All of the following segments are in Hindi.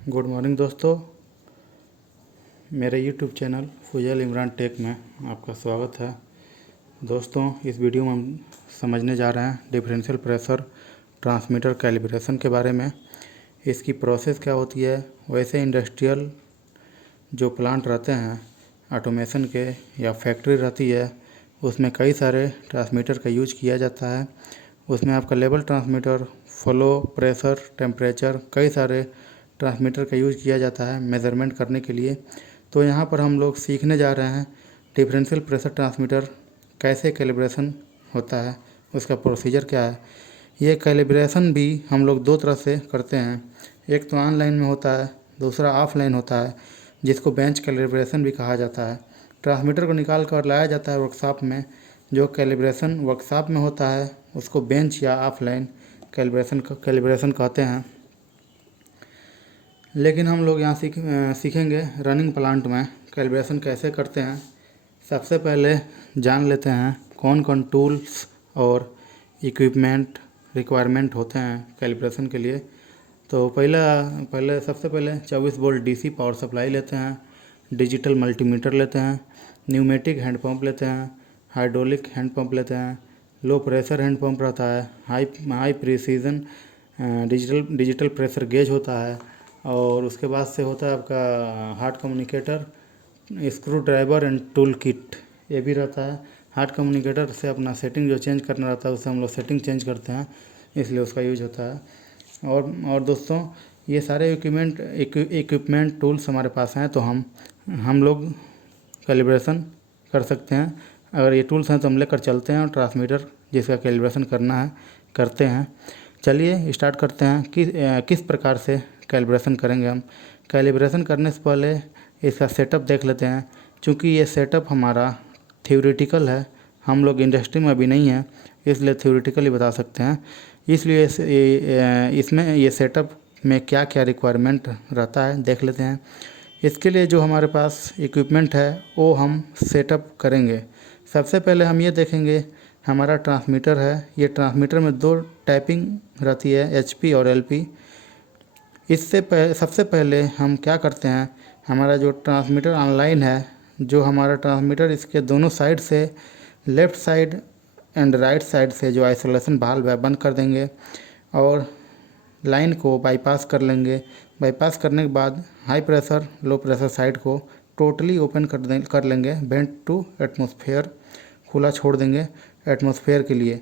गुड मॉर्निंग दोस्तों, मेरे YouTube channel Fuzail Imran tech में आपका स्वागत है। दोस्तों, इस वीडियो में हम समझने जा रहे हैं डिफरेंशियल प्रेशर ट्रांसमीटर कैलिब्रेशन के बारे में। इसकी प्रोसेस क्या होती है। वैसे इंडस्ट्रियल जो प्लांट रहते हैं ऑटोमेशन के या फैक्ट्री रहती है, उसमें कई सारे ट्रांसमीटर का यूज किया जाता है। उसमें आपका level transmitter, flow, pressure, temperature, कई सारे ट्रांसमीटर का यूज़ किया जाता है मेज़रमेंट करने के लिए। तो यहाँ पर हम लोग सीखने जा रहे हैं डिफरेंशियल प्रेशर ट्रांसमीटर कैसे कैलिब्रेशन होता है, उसका प्रोसीजर क्या है। ये कैलिब्रेशन भी हम लोग दो तरह से करते हैं। एक तो ऑनलाइन में होता है, दूसरा ऑफलाइन होता है, जिसको बेंच कैलिब्रेशन भी कहा जाता है। ट्रांसमीटर को निकाल कर लाया जाता है वर्कशॉप में। जो कैलिब्रेशन वर्कशॉप में होता है उसको बेंच या ऑफलाइन कैलिब्रेशन कहते हैं। लेकिन हम लोग यहाँ सीखेंगे रनिंग प्लांट में कैलिब्रेशन कैसे करते हैं। सबसे पहले जान लेते हैं कौन कौन टूल्स और इक्विपमेंट रिक्वायरमेंट होते हैं कैलिब्रेशन के लिए। तो सबसे पहले 24 वोल्ट डीसी पावर सप्लाई लेते हैं, डिजिटल मल्टीमीटर लेते हैं, न्यूमेटिक हैंडपम्प लेते हैं, हाइड्रोलिक हैंडपम्प लेते हैं, लो प्रेशर हैंडपम्प रहता है, high precision digital pressure gauge होता है, और उसके बाद से होता है आपका heart communicator, screw driver and tool kit, ये भी रहता है। हार्ट कम्युनिकेटर से अपना सेटिंग जो चेंज करना रहता है उससे हम लोग सेटिंग चेंज करते हैं, इसलिए उसका यूज होता है। और दोस्तों, ये सारे इक्विपमेंट टूल्स हमारे पास हैं तो हम लोग कैलिब्रेशन कर सकते हैं। अगर ये टूल्स हैं तो हम लेकर चलते हैं और ट्रांसमीटर जिसका कैलिब्रेशन करना है करते हैं। चलिए स्टार्ट करते हैं कि किस प्रकार से कैलिब्रेशन करेंगे हम। कैलिब्रेशन करने से पहले इसका सेटअप देख लेते हैं। चूँकि ये सेटअप हमारा थ्योरेटिकल है, हम लोग इंडस्ट्री में अभी नहीं हैं, इसलिए थ्योरेटिकली बता सकते हैं। इसलिए इसमें ये सेटअप में क्या क्या रिक्वायरमेंट रहता है देख लेते हैं। इसके लिए जो हमारे पास इक्विपमेंट है वो हम सेटअप करेंगे। सबसे पहले हम ये देखेंगे, हमारा ट्रांसमीटर है। ये ट्रांसमीटर में दो टाइपिंग रहती है, एचपी और एलपी। सबसे पहले हम क्या करते हैं, हमारा जो ट्रांसमीटर ऑनलाइन है, जो हमारा ट्रांसमीटर इसके दोनों साइड से, left side and right side से जो आइसोलेशन वाल्व है बंद कर देंगे और लाइन को बाईपास कर लेंगे। बाईपास करने के बाद high pressure low pressure side को टोटली ओपन कर लेंगे, वेंट टू एटमॉस्फेयर खुला छोड़ देंगे एटमॉस्फेयर के लिए।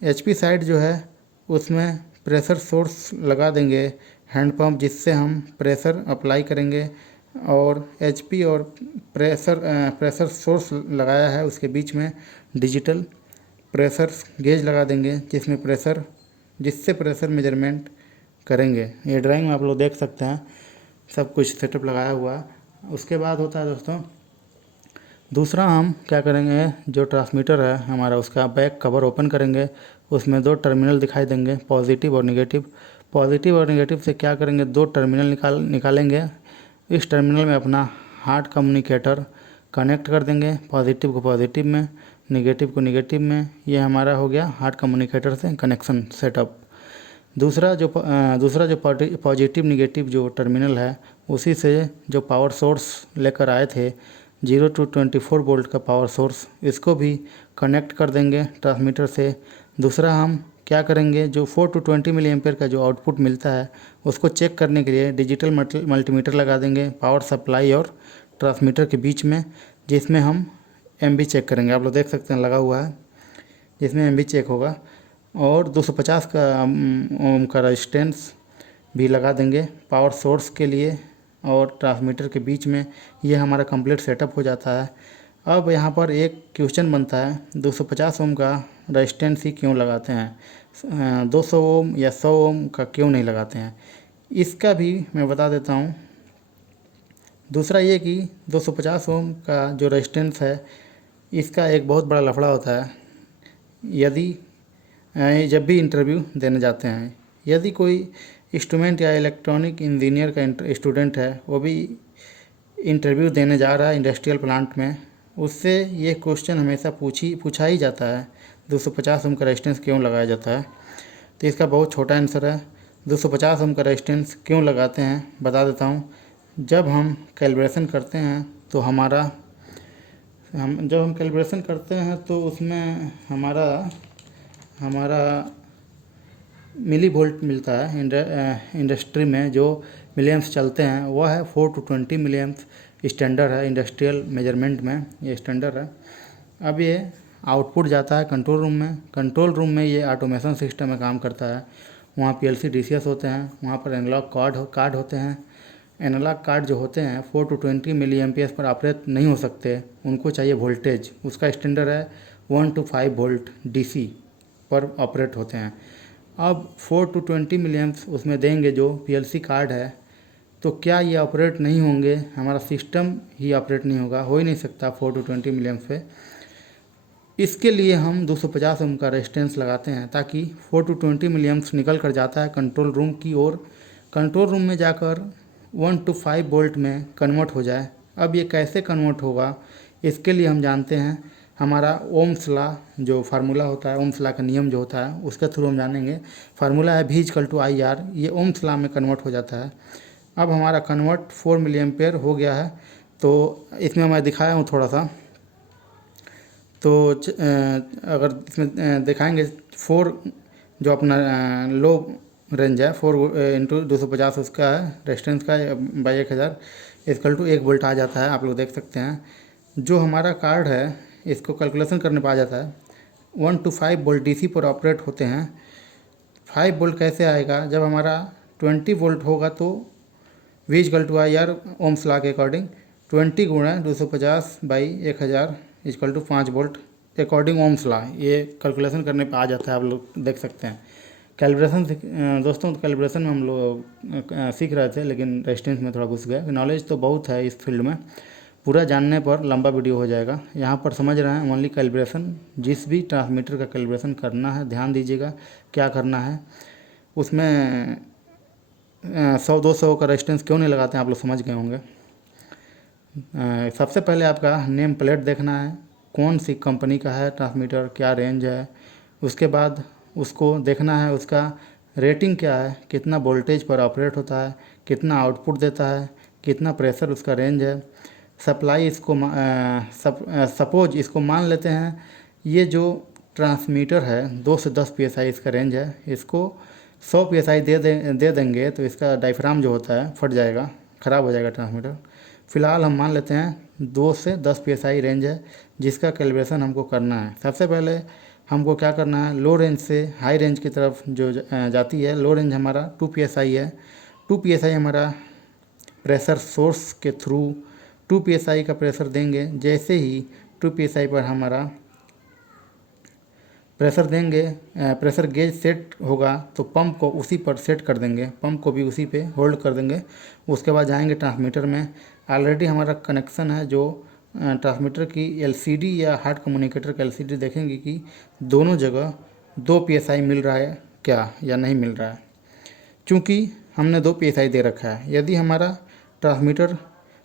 एचपी साइड जो है उसमें प्रेशर सोर्स लगा देंगे हैंड पंप, जिससे हम प्रेशर अप्लाई करेंगे। और एचपी और प्रेशर सोर्स लगाया है उसके बीच में डिजिटल प्रेशर गेज लगा देंगे, जिससे प्रेशर मेजरमेंट करेंगे। ये ड्राइंग में आप लोग देख सकते हैं, सब कुछ सेटअप लगाया हुआ है। उसके बाद होता है दोस्तों, दूसरा हम क्या करेंगे, जो ट्रांसमीटर है हमारा उसका बैक कवर ओपन करेंगे। उसमें दो टर्मिनल दिखाई देंगे, पॉजिटिव और निगेटिव। पॉजिटिव और निगेटिव से क्या करेंगे, दो टर्मिनल निकालेंगे। इस टर्मिनल में अपना हार्ट कम्युनिकेटर कनेक्ट कर देंगे, पॉजिटिव को पॉजिटिव में, निगेटिव को निगेटिव में। ये हमारा हो गया हार्ट कम्युनिकेटर से कनेक्शन सेटअप। दूसरा जो पॉजिटिव निगेटिव जो टर्मिनल है, उसी से जो पावर सोर्स लेकर आए थे 0 to 24 वोल्ट का पावर सोर्स, इसको भी कनेक्ट कर देंगे ट्रांसमीटर से। दूसरा हम क्या करेंगे, जो 4 to 20 मिली एम्पेयर का जो आउटपुट मिलता है उसको चेक करने के लिए डिजिटल मल्टीमीटर लगा देंगे पावर सप्लाई और ट्रांसमीटर के बीच में, जिसमें हम एमबी चेक करेंगे। आप लोग देख सकते हैं लगा हुआ है, जिसमें एमबी चेक होगा। और 250 का ओम का रेजिस्टेंस भी लगा देंगे पावर सोर्स के लिए और ट्रांसमीटर के बीच में। ये हमारा कंप्लीट सेटअप हो जाता है। अब यहाँ पर एक क्वेश्चन बनता है, 250 ओम का रेजिस्टेंस ही क्यों लगाते हैं, 200 ओम या 100 ओम का क्यों नहीं लगाते हैं। इसका भी मैं बता देता हूँ। दूसरा ये कि 250 ओम का जो रेजिस्टेंस है, इसका एक बहुत बड़ा लफड़ा होता है। जब भी इंटरव्यू देने जाते हैं, यदि कोई इंस्ट्रूमेंट या इलेक्ट्रॉनिक इंजीनियर का स्टूडेंट है, वो भी इंटरव्यू देने जा रहा है इंडस्ट्रियल प्लांट में, उससे ये क्वेश्चन हमेशा पूछा ही जाता है, 250 ओम का रेजिस्टेंस क्यों लगाया जाता है। तो इसका बहुत छोटा आंसर है, 250 ओम का रेजिस्टेंस क्यों लगाते हैं बता देता हूँ। जब हम कैलिब्रेशन करते हैं तो जब हम कैलिब्रेशन करते हैं तो उसमें हमारा हमारा मिली वोल्ट मिलता है। इंडस्ट्री में जो मिलियम्स चलते हैं वह है 4 to 20 मिलियम्स स्टैंडर्ड है। इंडस्ट्रियल मेजरमेंट में ये स्टैंडर्ड है। अब ये आउटपुट जाता है कंट्रोल रूम में। कंट्रोल रूम में ये ऑटोमेशन सिस्टम में काम करता है। वहाँ पीएलसी डीसीएस होते हैं, वहाँ पर एनालॉग कार्ड होते हैं। एनालॉग कार्ड जो होते हैं 4 to 20 मिली एम्पियर्स पर ऑपरेट नहीं हो सकते, उनको चाहिए वोल्टेज। उसका स्टैंडर्ड है 1 to 5 वोल्ट डीसी पर ऑपरेट होते हैं। अब 4 to 20 मिलियम्स उसमें देंगे जो पीएलसी कार्ड है, तो क्या ये ऑपरेट नहीं होंगे? हमारा सिस्टम ही ऑपरेट नहीं होगा, हो ही नहीं सकता 4 to 20 मिलियम्स पे। इसके लिए हम 250 ओम का रेजिस्टेंस लगाते हैं ताकि 4 to 20 मिलियम्स निकल कर जाता है कंट्रोल रूम की ओर। कंट्रोल रूम में जाकर 1 to 5 वोल्ट में कन्वर्ट हो जाए। अब ये कैसे कन्वर्ट होगा, इसके लिए हम जानते हैं हमारा ओम्स लॉ जो फार्मूला होता है, ओम्स लॉ का नियम जो होता है उसके थ्रू हम जानेंगे। फार्मूला है V=IR, ये ओम्स लॉ में कन्वर्ट हो जाता है। अब हमारा कन्वर्ट 4 मिली एम्पेयर हो गया है। तो इसमें मैं दिखाया हूँ थोड़ा सा। तो अगर इसमें दिखाएंगे 4 जो अपना लो रेंज है 4 × 250 उसका है रेजिस्टेंस का बाई 1000 = 1 वोल्ट आ जाता है। आप लोग देख सकते हैं जो हमारा कार्ड है इसको कैलकुलेशन करने पर आ जाता है 1 to 5 वोल्ट डीसी पर ऑपरेट होते हैं। 5 वोल्ट कैसे आएगा? जब हमारा 20 वोल्ट होगा तो V=IR ओम्स लॉ के according 20 × 250/1000 = 5 volt according Ohm's law. ये कैलकुलेशन करने पे आ जाता है, आप लोग देख सकते हैं। कैलिब्रेशन दोस्तों, तो कैलिब्रेशन में हम लोग सीख रहे थे लेकिन रेजिस्टेंस में थोड़ा घुस गए। नॉलेज तो बहुत है इस फील्ड में, पूरा जानने पर लंबा वीडियो हो जाएगा। यहाँ पर समझ रहे हैं ओनली कैलिब्रेशन। जिस भी ट्रांसमीटर का कैलिब्रेशन करना है ध्यान दीजिएगा क्या करना है। उसमें 100-200 का रेजिस्टेंस क्यों नहीं लगाते हैं आप लोग समझ गए होंगे। सबसे पहले आपका नेम प्लेट देखना है, कौन सी कंपनी का है ट्रांसमीटर, क्या रेंज है। उसके बाद उसको देखना है उसका रेटिंग क्या है, कितना वोल्टेज पर ऑपरेट होता है, कितना आउटपुट देता है, कितना प्रेशर उसका रेंज है। सप्लाई इसको सपोज इसको मान लेते हैं ये जो ट्रांसमीटर है 2 से 10 psi इसका रेंज है। इसको 100 psi दे देंगे तो इसका डायफ्राम जो होता है फट जाएगा, ख़राब हो जाएगा ट्रांसमीटर। फ़िलहाल हम मान लेते हैं 2 से 10 psi रेंज है जिसका कैलिब्रेशन हमको करना है। सबसे पहले हमको क्या करना है, लो रेंज से हाई रेंज की तरफ जो जाती है। लो रेंज हमारा 2 psi है। 2 psi हमारा प्रेशर सोर्स के थ्रू 2 psi का प्रेशर देंगे। जैसे ही 2 psi पर हमारा प्रेशर देंगे, प्रेशर गेज सेट होगा तो पंप को उसी पर सेट कर देंगे, पंप को भी उसी पे होल्ड कर देंगे। उसके बाद जाएंगे ट्रांसमीटर में। ऑलरेडी हमारा कनेक्शन है जो ट्रांसमीटर की एलसीडी या हार्ट कम्युनिकेटर का एलसीडी देखेंगे कि दोनों जगह 2 psi मिल रहा है क्या या नहीं मिल रहा है। चूँकि हमने 2 psi दे रखा है, यदि हमारा ट्रांसमीटर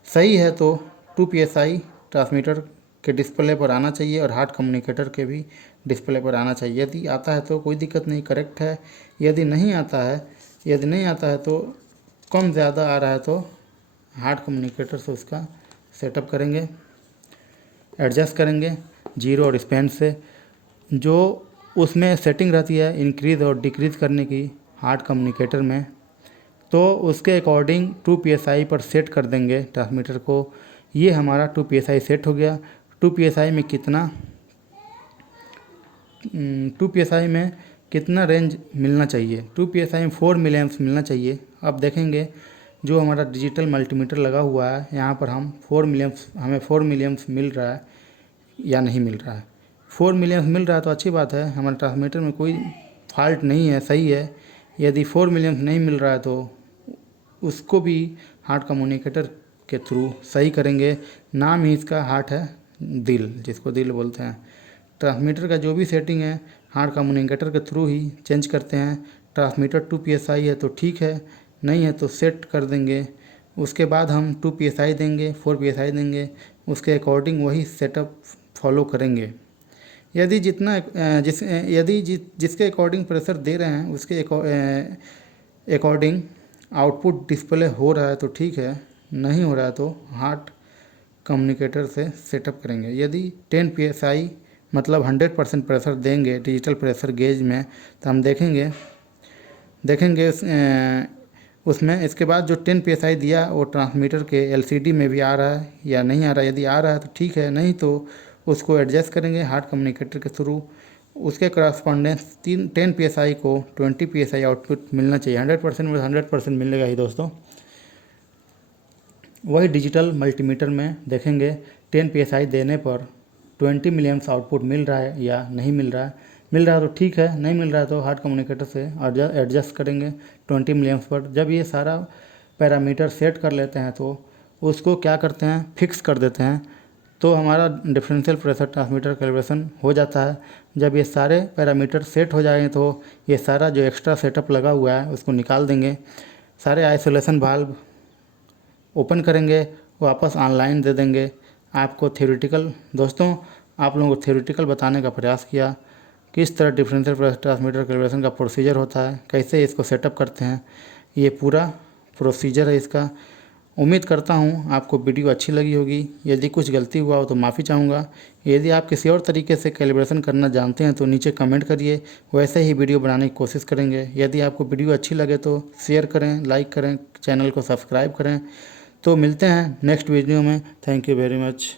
सही है तो 2 psi ट्रांसमीटर के डिस्प्ले पर आना चाहिए और हार्ट कम्युनिकेटर के भी डिस्प्ले पर आना चाहिए। यदि आता है तो कोई दिक्कत नहीं, करेक्ट है। यदि नहीं आता है तो कम ज़्यादा आ रहा है तो हार्ट कम्युनिकेटर से उसका सेटअप करेंगे, एडजस्ट करेंगे जीरो और स्पैन से। जो उसमें सेटिंग रहती है इंक्रीज़ और डिक्रीज़ करने की हार्ट कम्युनिकेटर में, तो उसके अकॉर्डिंग 2 psi पर सेट कर देंगे ट्रांसमीटर को। ये हमारा 2 psi सेट हो गया। 2 psi में कितना रेंज मिलना चाहिए? 2 psi में 4 मिलियम्स मिलना चाहिए। अब देखेंगे जो हमारा डिजिटल मल्टीमीटर लगा हुआ है यहाँ पर हमें 4 मिलियम्स मिल रहा है या नहीं मिल रहा है। 4 मिलियम्स मिल रहा है तो अच्छी बात है, हमारे ट्रांसमीटर में कोई फॉल्ट नहीं है, सही है। यदि 4 मिलियम्स नहीं मिल रहा है तो उसको भी हार्ट कम्युनिकेटर के थ्रू सही करेंगे। नाम ही इसका हार्ट है, दिल, जिसको दिल बोलते हैं। ट्रांसमीटर का जो भी सेटिंग है हार्ट कम्युनिकेटर के थ्रू ही चेंज करते हैं। ट्रांसमीटर 2 psi है तो ठीक है, नहीं है तो सेट कर देंगे। उसके बाद हम 2 psi देंगे, 4 psi देंगे, उसके अकॉर्डिंग वही सेटअप फॉलो करेंगे। यदि जिसके अकॉर्डिंग प्रेशर दे रहे हैं उसके अकॉर्डिंग आउटपुट डिस्प्ले हो रहा है तो ठीक है, नहीं हो रहा है तो हार्ट कम्युनिकेटर से सेटअप करेंगे। यदि 10 psi मतलब 100% प्रेशर देंगे डिजिटल प्रेशर गेज में, तो हम देखेंगे उसमें इसके बाद जो 10 psi दिया वो ट्रांसमीटर के एलसीडी में भी आ रहा है या नहीं आ रहा है। यदि आ रहा है तो ठीक है, नहीं तो उसको एडजस्ट करेंगे हार्ट कम्युनिकेटर के थ्रू। उसके करस्पॉन्डेंस 10 psi को 20 psi आउटपुट मिलना चाहिए। 100% में 100% मिलेगा ही दोस्तों। वही डिजिटल मल्टीमीटर में देखेंगे 10 psi देने पर 20 मिलियम्स आउटपुट मिल रहा है या नहीं मिल रहा है। मिल रहा है तो ठीक है, नहीं मिल रहा है तो हार्ट कम्युनिकेटर से एडजस्ट करेंगे 20 मिलियम्स पर। जब ये सारा पैरामीटर सेट कर लेते हैं तो उसको क्या करते हैं, फिक्स कर देते हैं, तो हमारा डिफरेंशियल प्रेशर ट्रांसमीटर कैलिब्रेशन हो जाता है। जब ये सारे पैरामीटर सेट हो जाएंगे तो ये सारा जो एक्स्ट्रा सेटअप लगा हुआ है उसको निकाल देंगे। सारे आइसोलेशन वाल्व ओपन करेंगे, वापस ऑनलाइन दे देंगे। आपको थ्योरेटिकल दोस्तों, आप लोगों को थ्योरेटिकल बताने का प्रयास किया, किस तरह डिफरेंशियल प्रेशर ट्रांसमीटर कैलिब्रेशन का प्रोसीजर होता है, कैसे इसको सेटअप करते हैं, ये पूरा प्रोसीजर है इसका। उम्मीद करता हूँ आपको वीडियो अच्छी लगी होगी। यदि कुछ गलती हुआ हो तो माफ़ी चाहूँगा। यदि आप किसी और तरीके से कैलिब्रेशन करना जानते हैं तो नीचे कमेंट करिए, वैसे ही वीडियो बनाने की कोशिश करेंगे। यदि आपको वीडियो अच्छी लगे तो शेयर करें, लाइक करें, चैनल को सब्सक्राइब करें। तो मिलते हैं नेक्स्ट वीडियो में। Thank you very much.